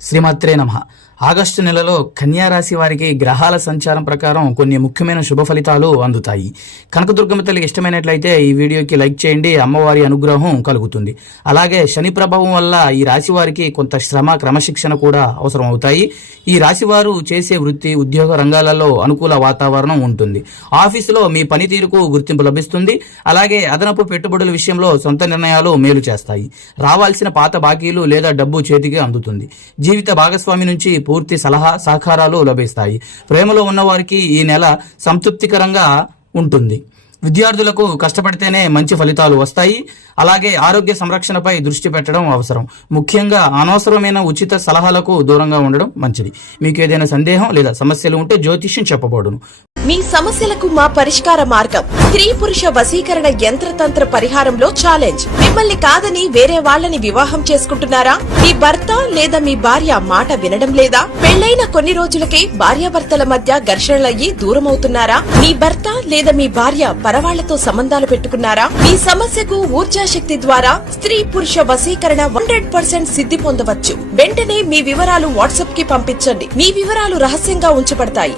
శ్రీమాత్రే నమః. ఆగస్టు నెలలో కన్యా రాశి వారికి గ్రహాల సంచారం ప్రకారం కొన్ని ముఖ్యమైన శుభ ఫలితాలు అందుతాయి. కనకదుర్గమ్మ తల్లికి ఇష్టమైనట్లయితే ఈ వీడియోకి లైక్ చేయండి, అమ్మవారి అనుగ్రహం కలుగుతుంది. అలాగే శని ప్రభావం వల్ల ఈ రాశి వారికి కొంత శ్రమ క్రమశిక్షణ కూడా అవసరం అవుతాయి. ఈ రాశి వారు చేసే వృత్తి ఉద్యోగ రంగాలలో అనుకూల వాతావరణం ఉంటుంది. ఆఫీసులో మీ పనితీరుకు గుర్తింపు లభిస్తుంది. అలాగే అదనపు పెట్టుబడుల విషయంలో సొంత నిర్ణయాలు మేలు చేస్తాయి. రావాల్సిన పాత బాకీలు లేదా డబ్బు చేతికి అందుతుంది. జీవిత భాగస్వామి నుంచి పూర్తి సలహా సహకారాలు లభిస్తాయి. ప్రేమలో ఉన్నవారికి ఈ నెల సంతృప్తికరంగా ఉంటుంది. విద్యార్థులకు కష్టపడితేనే మంచి ఫలితాలు వస్తాయి. అలాగే ఆరోగ్య సంరక్షణపై దృష్టి పెట్టడం అవసరం. ముఖ్యంగా అనవసరమైన ఉచిత సలహాలకు దూరంగా ఉండడం మంచిది. మీకు ఏదైనా సందేహం లేదా సమస్యలు ఉంటే జ్యోతిష్యం చెప్పబడును. మీ సమస్యలకు మా పరిష్కార మార్గం స్త్రీ పురుష వశీకరణ యంత్రతంత్ర పరిహారంలో ఛాలెంజ్. మిమ్మల్ని కాదని వేరే వాళ్ళని వివాహం చేసుకుంటున్నారా? మీ భర్త లేదా మీ భార్య మాట వినడం లేదా? పెళ్లైన కొన్ని రోజులకే భార్యాభర్తల మధ్య ఘర్షణలయ్యి దూరమవుతున్నారా? మీ భర్త లేదా మీ భార్య పరవాళ్లతో సంబంధాలు పెట్టుకున్నారా? మీ సమస్యకు ఊర్జాశక్తి ద్వారా స్త్రీ పురుష వశీకరణ 100% సిద్ధి పొందవచ్చు. వెంటనే మీ వివరాలు వాట్సాప్ కి పంపించండి. మీ వివరాలు రహస్యంగా ఉంచబడతాయి.